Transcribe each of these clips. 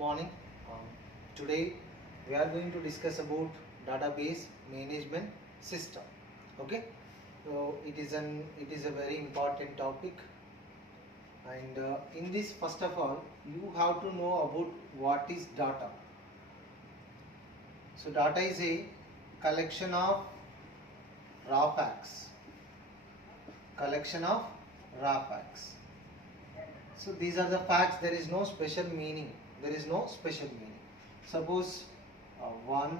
morning. Um, Today we are going to discuss about database management system. Okay, so it is a very important topic, and in this, first of all, you have to know about what is data. So data is a collection of raw facts. Collection of raw facts. So these are the facts. There is no special meaning. There is no special meaning. Suppose 1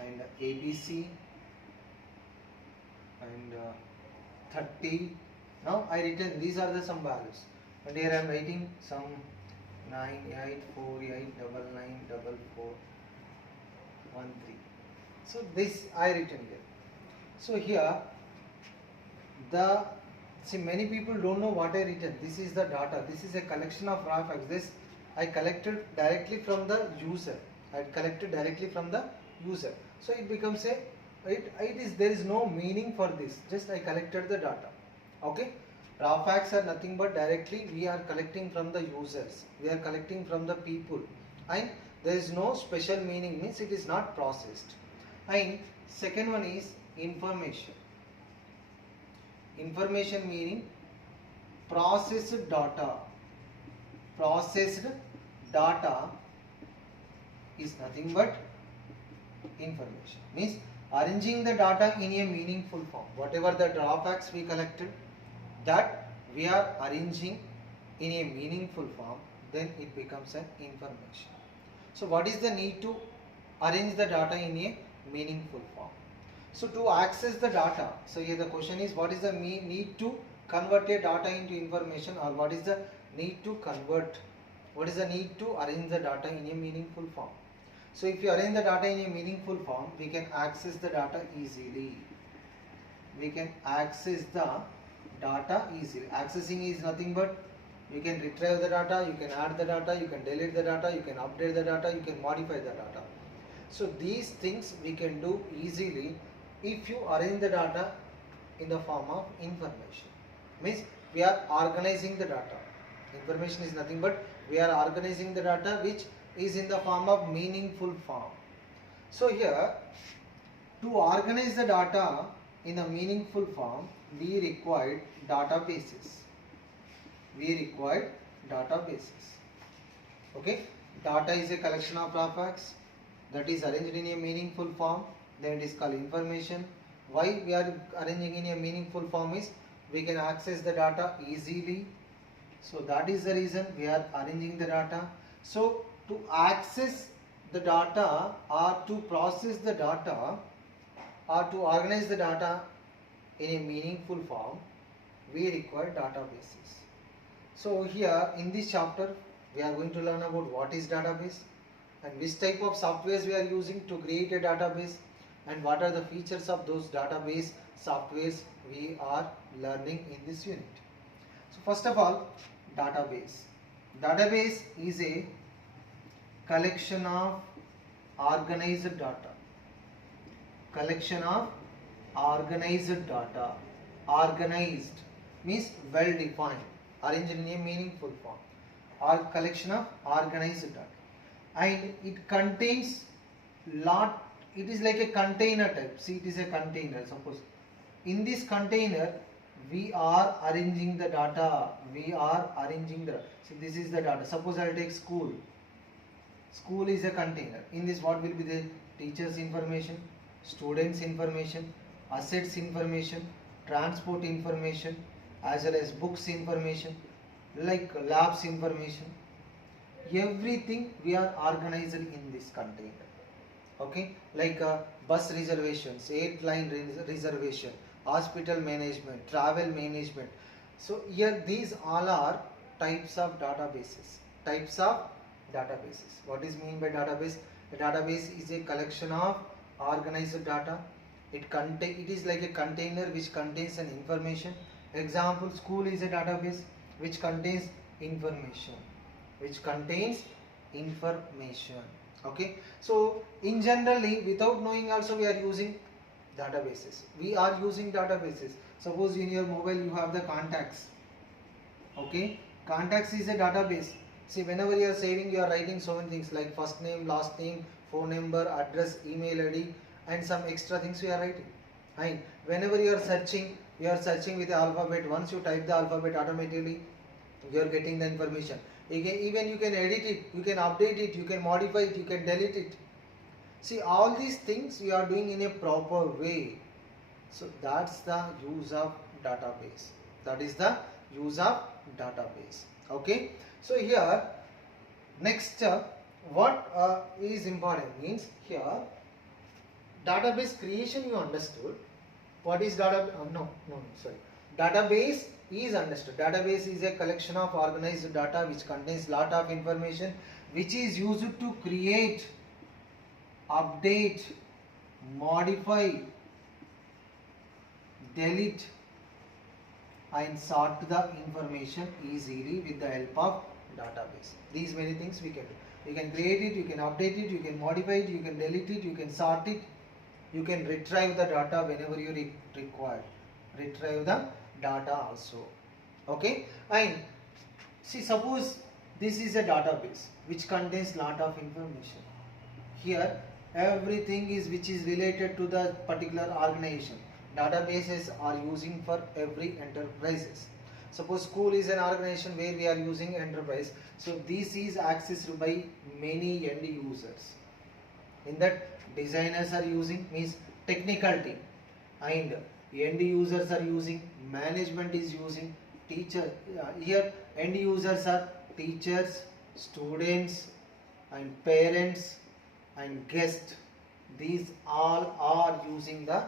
and ABC and 30. Now I written these are the some values. But here I am writing some 9848994413. So this I written here. So here the see, many people don't know what I written. This is the data. This is a collection of raw facts. This I collected directly from the user. I collected directly from the user. So it becomes a there is no meaning for this. Just I collected the data. Okay. Raw facts are nothing but directly we are collecting from the users. We are collecting from the people, and there is no special meaning. Means it is not processed. And second one is information. Information meaning processed data. Processed data is nothing but information. Means arranging the data in a meaningful form. Whatever the raw facts we collected, that we are arranging in a meaningful form, then it becomes an information. So what is the need to arrange the data in a meaningful form? So to access the data, so here the question is, what is the need to convert a data into information, or what is the need to convert, what is the need to arrange the data in a meaningful form? So if you arrange the data in a meaningful form, we can access the data easily. We can access the data easily. Accessing is nothing but you can retrieve the data, you can add the data, you can delete the data, you can update the data, you can modify the data. So these things we can do easily if you arrange the data in the form of information. Means we are organizing the data. Information is nothing but we are organizing the data which is in the form of meaningful form. So here, to organize the data in a meaningful form, we required databases. We required databases. Okay, data is a collection of raw facts that is arranged in a meaningful form. Then it is called information. Why we are arranging in a meaningful form is we can access the data easily. So that is the reason we are arranging the data. So to access the data, or to process the data, or to organize the data in a meaningful form, we require databases. So here in this chapter we are going to learn about what is database and which type of softwares we are using to create a database, and what are the features of those database softwares we are learning in this unit. So first of all, database. Database is a collection of organized data. Collection of organized data. Organized means well defined, arranged in a meaningful form. Or collection of organized data, and it contains lot. It is like a container type. See, it is a container. Suppose in this container we are arranging the data. We are arranging the. So this is the data. Suppose I will take school. School is a container. In this, what will be the teachers information, students information, assets information, transport information, as well as books information, like labs information. Everything we are organized in this container. Okay, like bus reservations, airline reservation, hospital management, travel management. So here these all are types of databases. Types of databases. What is mean by database? A database is a collection of organized data. It is like a container which contains an information. Example, school is a database which contains information. Which contains information. Okay, so in generally, without knowing also, we are using databases. We are using databases. Suppose in your mobile you have the contacts. Okay, contacts is a database. See, whenever you are saving, you are writing so many things like first name, last name, phone number, address, email ID, and some extra things we are writing. And whenever you are searching with the alphabet. Once you type the alphabet, automatically you are getting the information. Even you can edit it, you can update it, you can modify it, you can delete it. See, all these things you are doing in a proper way. So that's the use of database. That is the use of database. Okay. So here, next what is important means here database creation you understood. What is database? Sorry. Database is understood. Database is a collection of organized data which contains lot of information which is used to create, update, modify, delete and sort the information easily with the help of database. These many things we can do. You can create it, you can update it, you can modify it, you can delete it, you can sort it, you can retrieve the data whenever you require. Retrieve the data also. Okay, and see, suppose this is a database which contains lot of information. Here everything is which is related to the particular organization. Databases are using for every enterprises. Suppose school is an organization where we are using enterprise. So this is accessed by many end users. In that designers are using means technical team, and end users are using, management is using, teacher here end users are teachers, students and parents and guests. These all are using the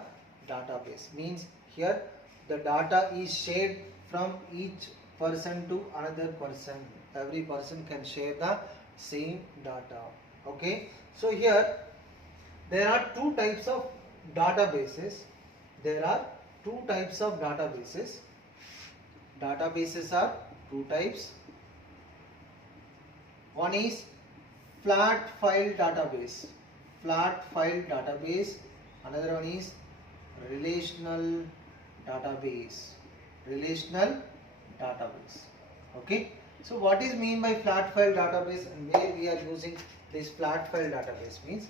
database. Means here the data is shared from each person to another person. Every person can share the same data. Okay, so here there are two types of databases. There are two types of databases. Databases are two types. One is flat file database. Flat file database. Another one is relational database. Relational database. Okay. So what is mean by flat file database and where we are using this flat file database means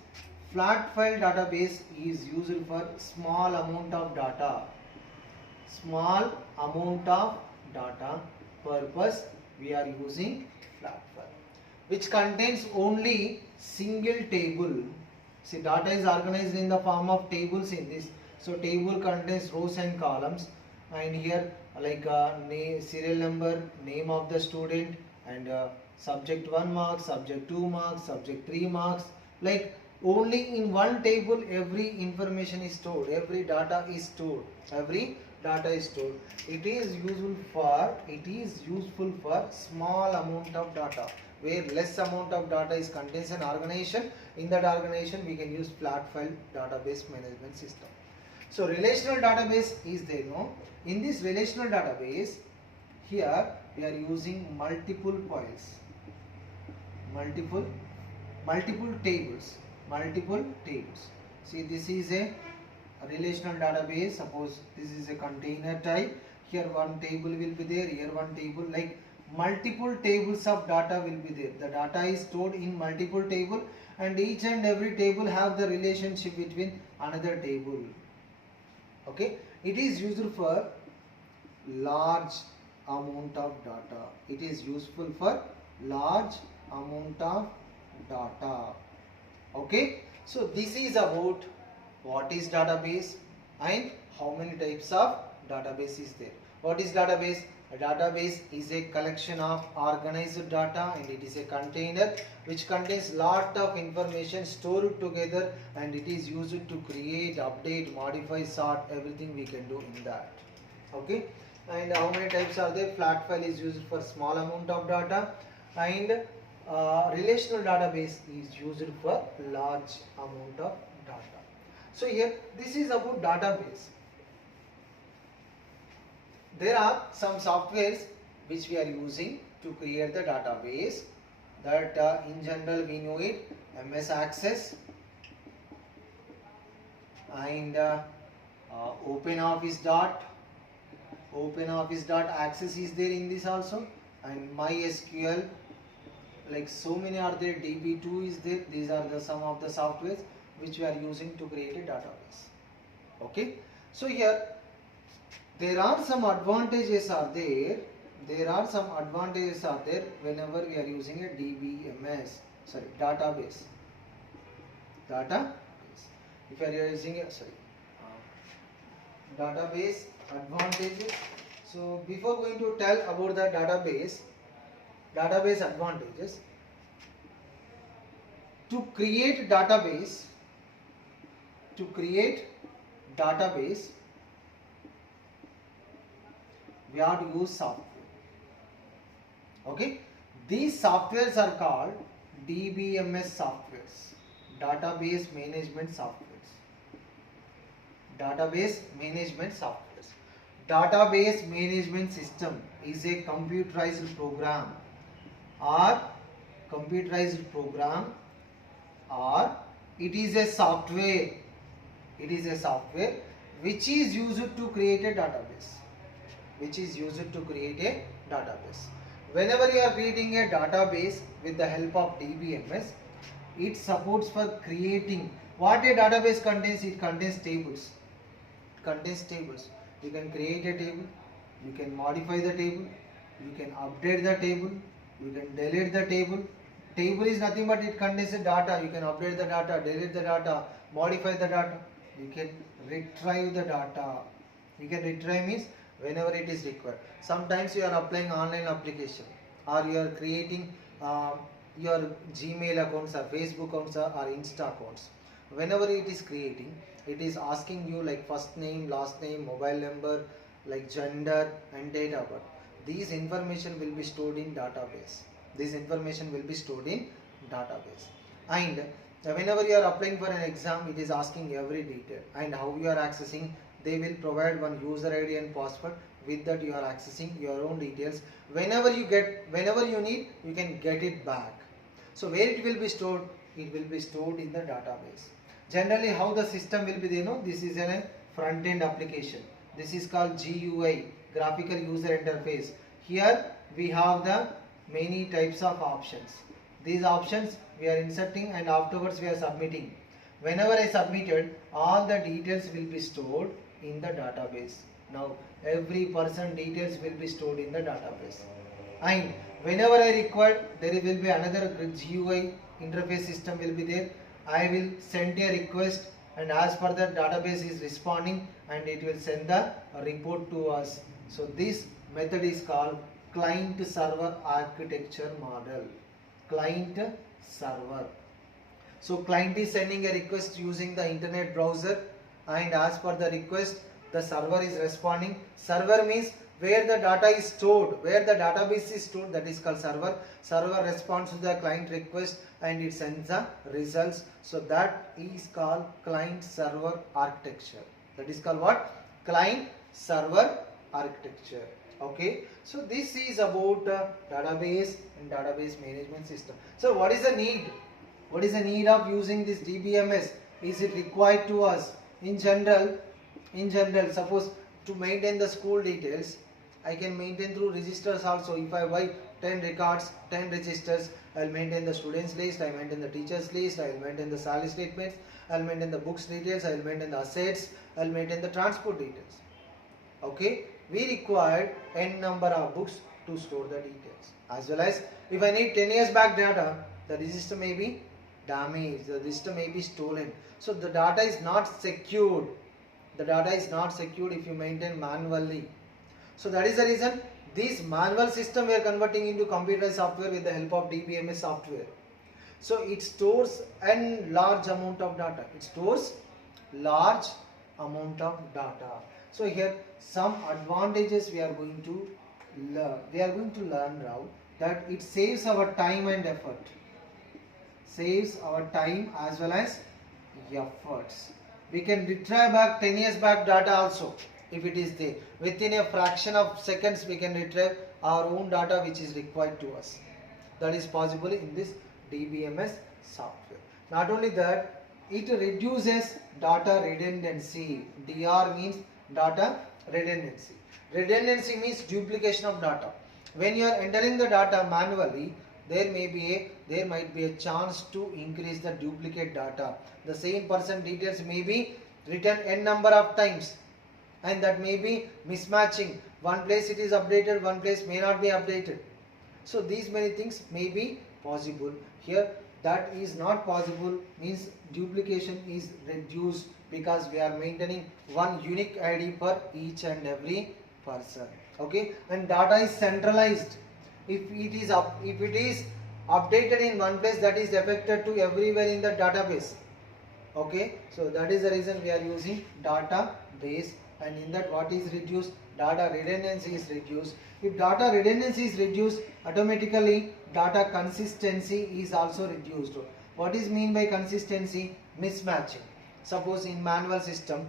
flat file database is used for small amount of data. Small amount of data purpose we are using flat file, which contains only single table. See, data is organized in the form of tables in this. So table contains rows and columns, and here like serial number, name of the student, and subject 1 mark, subject 2 marks, subject 3 marks. Like only in one table every information is stored, every data is stored, every data is stored. It is useful for small amount of data, where less amount of data is contains an organization. In that organization we can use flat file database management system. So relational database is there, no? In this relational database, here we are using multiple files, multiple tables. See, this is a relational database. Suppose this is a container type. Here one table will be there, here one table, like multiple tables of data will be there. The data is stored in multiple table, and each and every table have the relationship between another table. Okay, it is used for large amount of data. It is useful for large amount of data. Okay, so this is about what is database and how many types of database is there. What is database? A database is a collection of organized data, and it is a container which contains lot of information stored together, and it is used to create, update, modify, sort, everything we can do in that. Okay, and how many types are there? Flat file is used for small amount of data, and relational database is used for large amount of data. So here this is about database. There are some softwares which we are using to create the database. That in general we know it, MS Access and OpenOffice Access is there in this also, and MySQL like so many are there. DB2 is there. These are the some of the softwares which we are using to create a database. Okay. So here there are some advantages are there. There are some advantages are there whenever we are using a DBMS. Sorry, database. Database. If you are using a database advantages. So before going to tell about the database advantages, to create database, we have to use software. Okay, these softwares are called DBMS softwares, database management softwares. Database management softwares. Database management system is a computerized program or it is a software. It is a software which is used to create a database. Whenever you are creating a database with the help of DBMS, it supports for creating what a database contains. It contains tables. You can create a table, you can modify the table, you can update the table, you can delete the table. Table is nothing but it contains the data. You can update the data, delete the data, modify the data. You can retrieve the data. You can retrieve means whenever it is required. Sometimes you are applying online application or you are creating your Gmail accounts or Facebook accounts or Insta accounts. Whenever it is creating, it is asking you like first name, last name, mobile number, like gender and date of birth. These information will be stored in database. And whenever you are applying for an exam, it is asking every detail and how you are accessing. They will provide one user ID and password. With that you are accessing your own details. Whenever you need, you can get it back. So where it will be stored? It will be stored in the database. Generally how the system will be there, this is a front end application. This is called GUI, graphical user interface. Here we have the many types of options. These options we are inserting and afterwards we are submitting. Whenever I submitted, all the details will be stored in the database. Now every person details will be stored in the database. And whenever I require, there will be another GUI interface system will be there. I will send a request and as per the database is responding and it will send the report to us. So this method is called client server architecture model. Client server. So client is sending a request using the internet browser and as per the request the server is responding. Server means where the data is stored, where the database is stored, that is called server. Server responds to the client request and it sends the results. So that is called client server architecture. That is called what? Client server architecture. Okay. So this is about database and database management system. So what is the need? What is the need of using this DBMS? Is it required to us? In general, suppose to maintain the school details, I can maintain through registers also. If I buy 10 records, 10 registers, I will maintain the students list, I will maintain the teachers list, I will maintain the salary statements, I will maintain the books details, I will maintain the assets, I will maintain the transport details. Okay, we required n number of books to store the details. As well as if I need 10 years back data, the register may be damaged, the register may be stolen. So the data is not secured. The data is not secured if you maintain manually. So that is the reason this manual system we are converting into computerized software with the help of DBMS software. So it stores a large amount of data. So here some advantages we are going to learn now, that it saves our time and effort. Saves our time as well as efforts. We can retrieve back 10 years back data also if it is there. Within a fraction of seconds we can retrieve our own data which is required to us. That is possible in this DBMS software. Not only that, it reduces data redundancy. DR means data redundancy. Redundancy means duplication of data. When you are entering the data manually, there might be a chance to increase the duplicate data. The same person details may be written n number of times, and that may be mismatching. One place it is updated, one place may not be updated. So these many things may be possible. Here that is not possible, means duplication is reduced because we are maintaining one unique ID per each and every person. Okay, and data is centralized. If it is updated in one place, that is affected to everywhere in the database. Okay, so that is the reason we are using database. And in that, what is reduced? Data redundancy is reduced. If data redundancy is reduced, automatically data consistency is also reduced. What is mean by consistency? Mismatching. Suppose in manual system,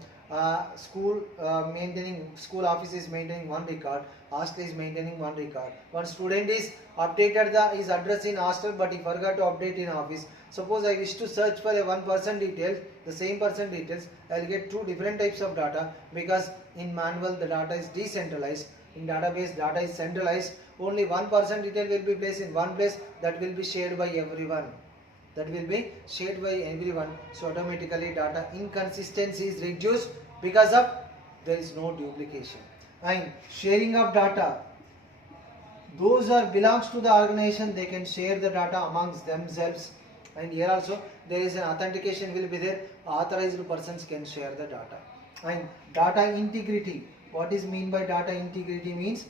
school office is maintaining one record, hostel is maintaining one record. One student is updated his address in hostel, but he forgot to update in office. Suppose I wish to search for a one person details, the same person details, I will get two different types of data, because in manual the data is decentralized, in database data is centralized. Only one person detail will be placed in one place, that will be shared by everyone. So automatically data inconsistency is reduced because of there is no duplication. And sharing of data, those are belongs to the organization, they can share the data amongst themselves. And here also there is an authentication will be there, authorized persons can share the data. And data integrity, what is mean by data integrity? Means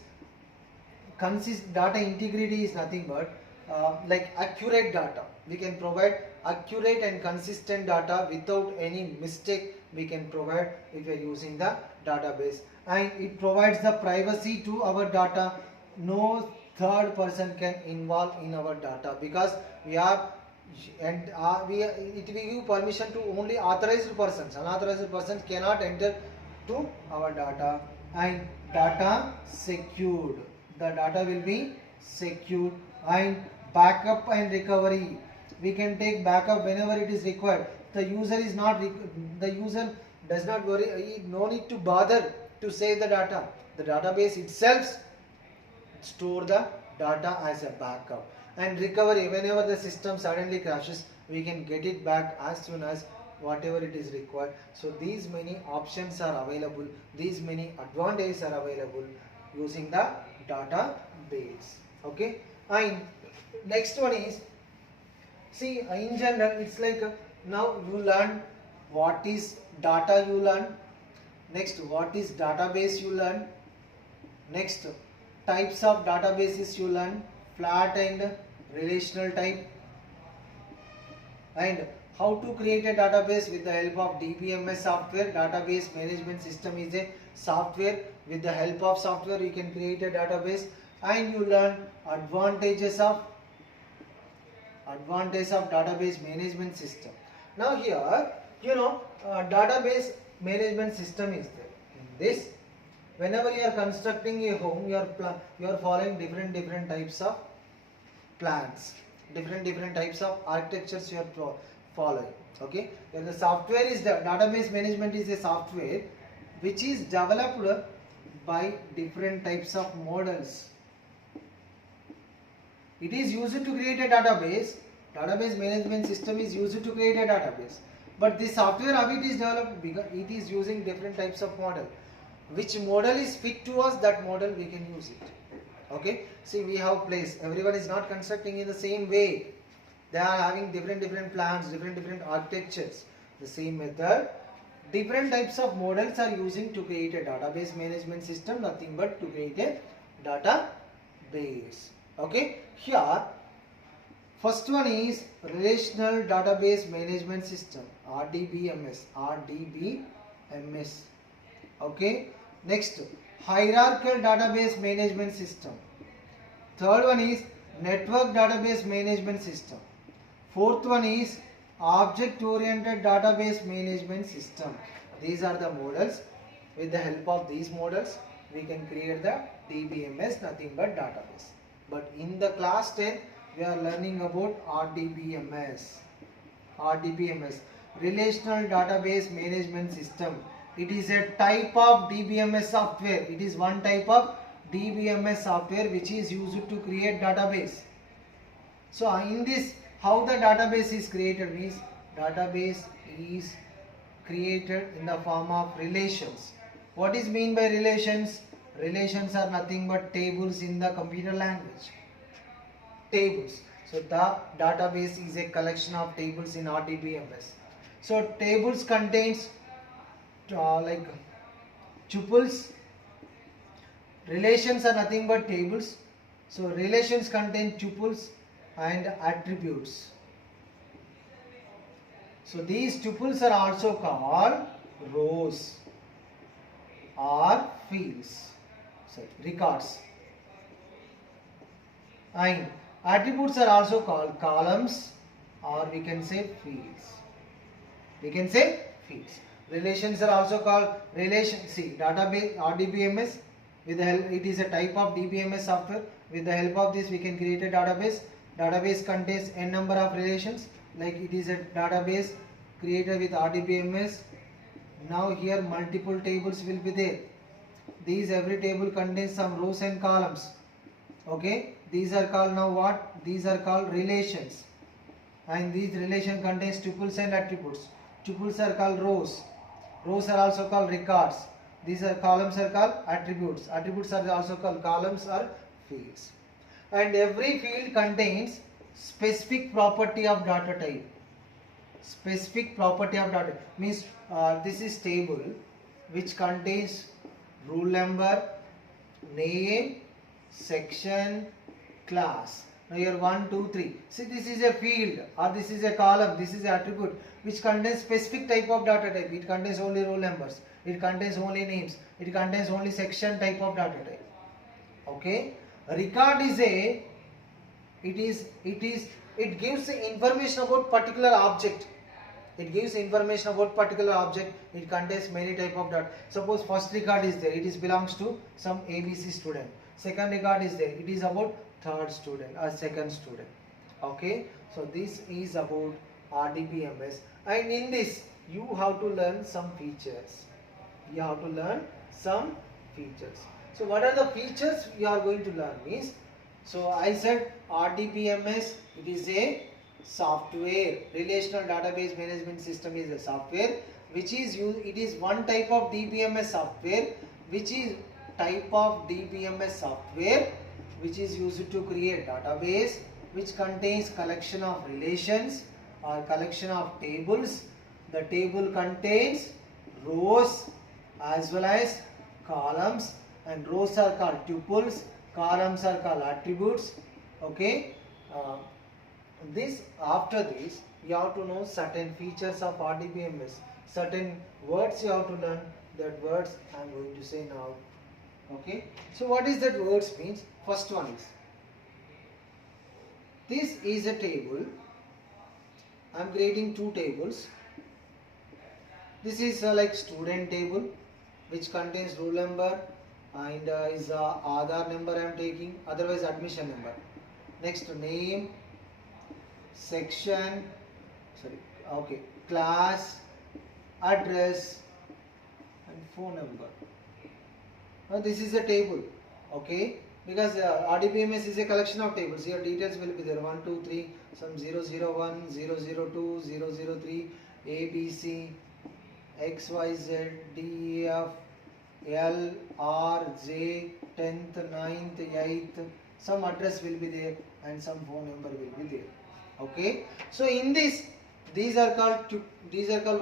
data integrity is nothing but like accurate data. We can provide accurate and consistent data without any mistake. We can provide if we are using the database, and it provides the privacy to our data. No third person can involve in our data, because we are and it will give permission to only authorized persons. Unauthorized persons cannot enter to our data. And data secured, the data will be secured. And backup and recovery, we can take backup whenever it is required. The user does not worry, no need to bother to save the data. The database itself store the data as a backup. And recovery, whenever the system suddenly crashes, we can get it back as soon as whatever it is required. So these many options are available, these many advantages are available using the database. Okay, and next one is, see, in general it's like now you learn what is data, you learn next what is database, you learn next types of databases, you learn flat and relational type, and how to create a database with the help of DBMS software. Database management system is a software. With the help of software you can create a database. And you learn advantages of database management system. Now here, database management system is there. In this, whenever you are constructing a home, you are following different types of plans, different types of architectures you are following. Okay, when the software is the database management is a software which is developed by different types of models. It is used to create a database. Database management system is used to create a database, but this software, how it is developed, because it is using different types of model. Which model is fit to us, that model we can use it. Okay, see, we have place, everyone is not constructing in the same way, they are having different plans, different architectures. The same method, different types of models are using to create a database management system, nothing but to create a database. Okay, here first one is relational database management system, RDBMS. Okay, next hierarchical database management system. Third one is network database management system. Fourth one is object oriented database management system. These are the models. With the help of these models we can create the DBMS, nothing but database. But in the class 10 we are learning about RDBMS, relational database management system. It is a type of DBMS software. It is one type of DBMS software which is used to create database. So in this, how the database is created means database is created in the form of relations. What is mean by relations? Relations are nothing but tables in the computer language. Tables. So the database is a collection of tables in RDBMS. So tables contains like tuples. Relations are nothing but tables. So relations contain tuples and attributes. So these tuples are also called rows or fields, sorry, records. And attributes are also called columns, or we can say fields. We can say fields. Relations are also called relation. See, database RDBMS. With the help, it is a type of DBMS software. With the help of this, we can create a database. Database contains n number of relations. Like it is a database created with RDBMS. Now here multiple tables will be there. These every table contains some rows and columns. Okay, these are called now what? These are called relations. And these relation contains tuples and attributes. Tuples are called rows. Rows are also called records. These are columns are called attributes. Attributes are also called columns or fields. And every field contains specific property of data type. Specific property of data means this is table which contains rule number, name, section, class. Now here 1, 2, 3. See, this is a field or this is a column. This is an attribute which contains specific type of data type. It contains only roll numbers. It contains only names. It contains only section type of data type. Okay. A record is a. It gives information about particular object. It gives information about particular object. It contains many type of data. Suppose first record is there. It is belongs to some ABC student. Second record is there. It is about third student or second student. Okay. So this is about RDBMS. And in this, you have to learn some features. You have to learn some features. So what are the features you are going to learn means? So I said RDBMS, it is a software. Relational database management system is a software which is used. It is one type of DBMS software which is type of DBMS software which is used to create database which contains collection of relations or collection of tables. The table contains rows as well as columns, and rows are called tuples, columns are called attributes. Okay. After this you have to know certain features of RDBMS, certain words you have to learn. That words I am going to say now. Okay. So what is that words means? First one is, this is a table. I am creating two tables. This is like student table which contains roll number and is Aadhaar number I am taking, otherwise admission number. Next, name, section, class, address and phone number. Now this is a table, okay, because RDBMS is a collection of tables. Here details will be there, 1, 2, 3, some 001, 002, 003, A, B, C, X, Y, Z, D, E, F, L, R, J, 10th, 9th, 8th, some address will be there and some phone number will be there. Okay. So in this, these are called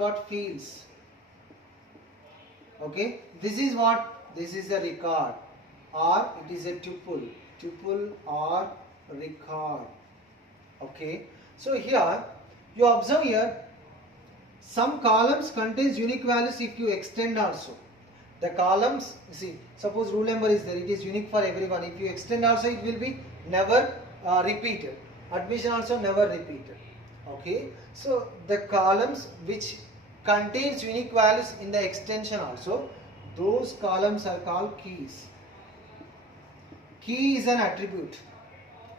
what? Fields. Okay. This is what? This is a record or it is a tuple or record. Okay. So here you observe here some columns contains unique values if you extend also. The columns, see, suppose rule number is there, it is unique for everyone. If you extend also, it will be never repeated. Admission also never repeated. Okay. So the columns which contains unique values in the extension also, those columns are called keys. Key is an attribute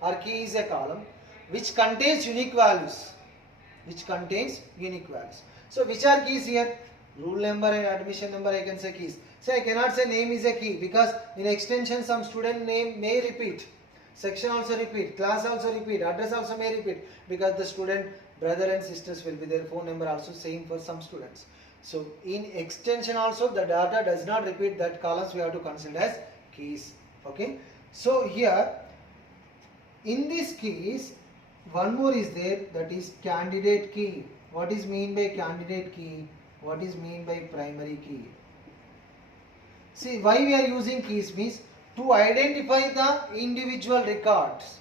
or key is a column which contains unique values. So which are keys here? Rule number and admission number I can say keys. So I cannot say name is a key because in extension some student name may repeat. section also repeat, class also repeat, address also may repeat, because the student brother and sisters will be there, phone number also same for some students. So in extension also the data does not repeat, that columns we have to consider as keys. Okay, so here in this keys one more is there, that is candidate key. What is mean by candidate key? What is mean by primary key? See, why we are using keys means to identify the individual records.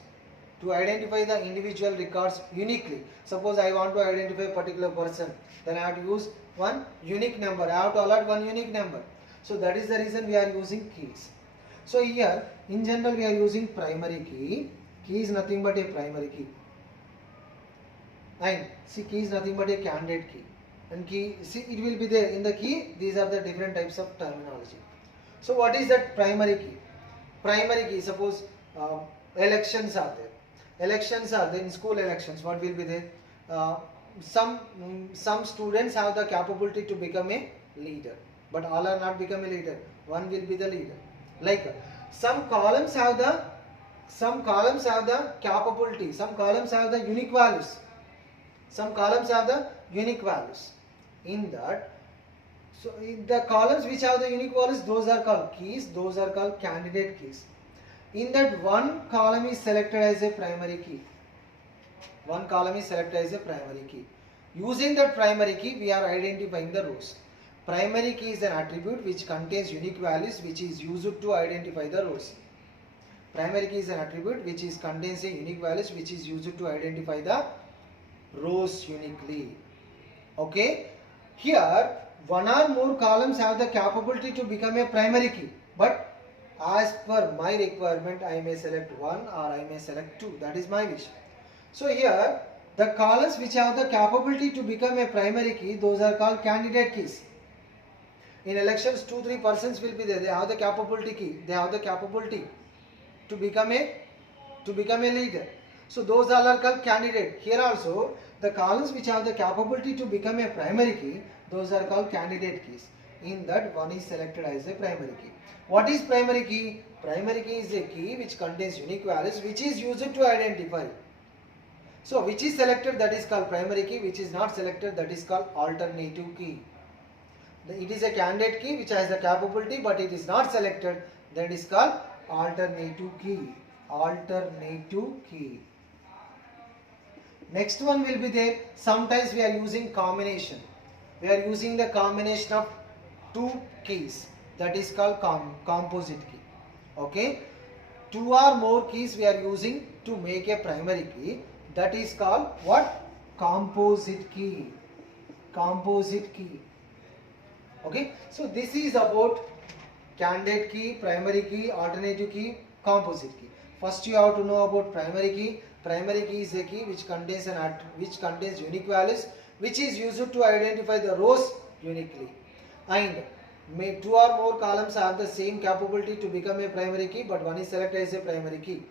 To identify the individual records uniquely. Suppose I want to identify a particular person, then I have to use one unique number. I have to allot one unique number. So that is the reason we are using keys. So here in general we are using primary key. Key is nothing but a primary key. And see, key is nothing but a candidate key. And key, see, it will be there in the key. These are the different types of terminology. So what is that primary key? Primary key, suppose elections are there. Elections are there in school elections. What will be there? Some students have the capability to become a leader, but all are not become a leader. One will be the leader. Like some columns have the capability. Some columns have the unique values. Some columns have the unique values. In that, so in the columns which have the unique values, those are called keys. Those are called candidate keys. In that, one column is selected as a primary key. One column is selected as a primary key. Using that primary key, we are identifying the rows. Primary key is an attribute which contains unique values, which is used to identify the rows. Primary key is an attribute which contains a unique values, which is used to identify the rows uniquely. Okay, here one or more columns have the capability to become a primary key, but as per my requirement I may select one or I may select two. That is my wish. So here the columns which have the capability to become a primary key, those are called candidate keys. In elections 2-3 persons will be there. They have the capability key. They have the capability to become a leader. So those all are called candidate. Here also the columns which have the capability to become a primary key, those are called candidate keys. In that, one is selected as a primary key. What is primary key? Primary key is a key which contains unique values, which is used to identify. So which is selected, that is called primary key. Which is not selected, that is called alternative key. It is a candidate key which has the capability, but it is not selected, that is called alternative key. Alternative key. Next one will be there. Sometimes we are using combination. We are using the combination of two keys. That is called composite key. Okay. Two or more keys we are using to make a primary key. That is called what? Composite key. Composite key. Okay. So this is about candidate key, primary key, alternative key, composite key. First you have to know about primary key. Primary key is a key which contains unique values, which is used to identify the rows uniquely. And may two or more columns have the same capability to become a primary key, but one is selected as a primary key.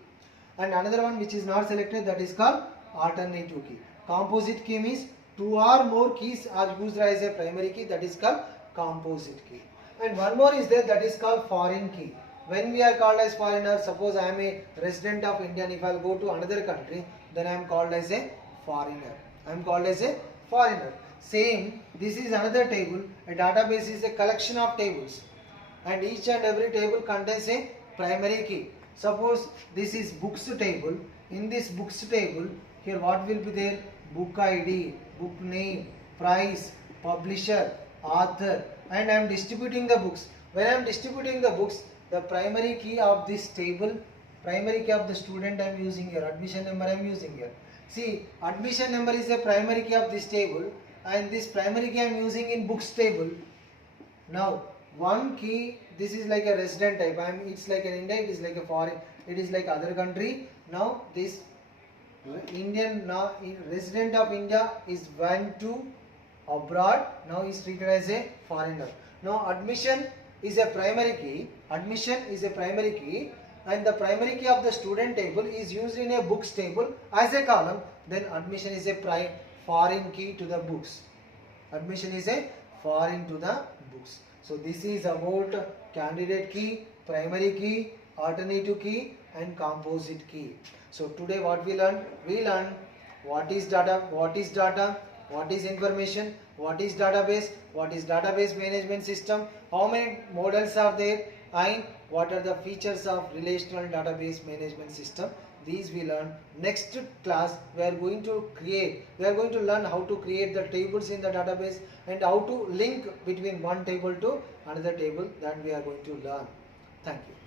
And another one which is not selected, that is called alternative key. Composite key means two or more keys are used as a primary key, that is called composite key. And one more is there, that is called foreign key. When we are called as foreigner, suppose I am a resident of India and if I will go to another country, then I am called as a foreigner. I am called as a foreigner. Same, this is another table. A database is a collection of tables, and each and every table contains a primary key. Suppose this is books table. In this books table, here what will be there? Book ID, book name, price, publisher, author, and I am distributing the books. When I am distributing the books, the primary key of this table, primary key of the student I am using here, admission number I am using here. See, admission number is a primary key of this table, and this primary key I am using in books table. Now, one key, this is like a resident type. It's like an India, it is like a foreign, it is like other country. Now, this resident of India is went to abroad. Now, he is treated as a foreigner. Now, admission is a primary key. Admission is a primary key, and the primary key of the student table is used in a books table as a column. Then admission is a foreign key to the books. Admission is a foreign to the books. So this is about candidate key, primary key, alternative key, and composite key. So today what we learned? We learned what is data, what is information, what is database, what is database management system, how many models are there, and what are the features of relational database management system. These we learn. Next class we are going to learn how to create the tables in the database and how to link between one table to another table. That we are going to learn. Thank you.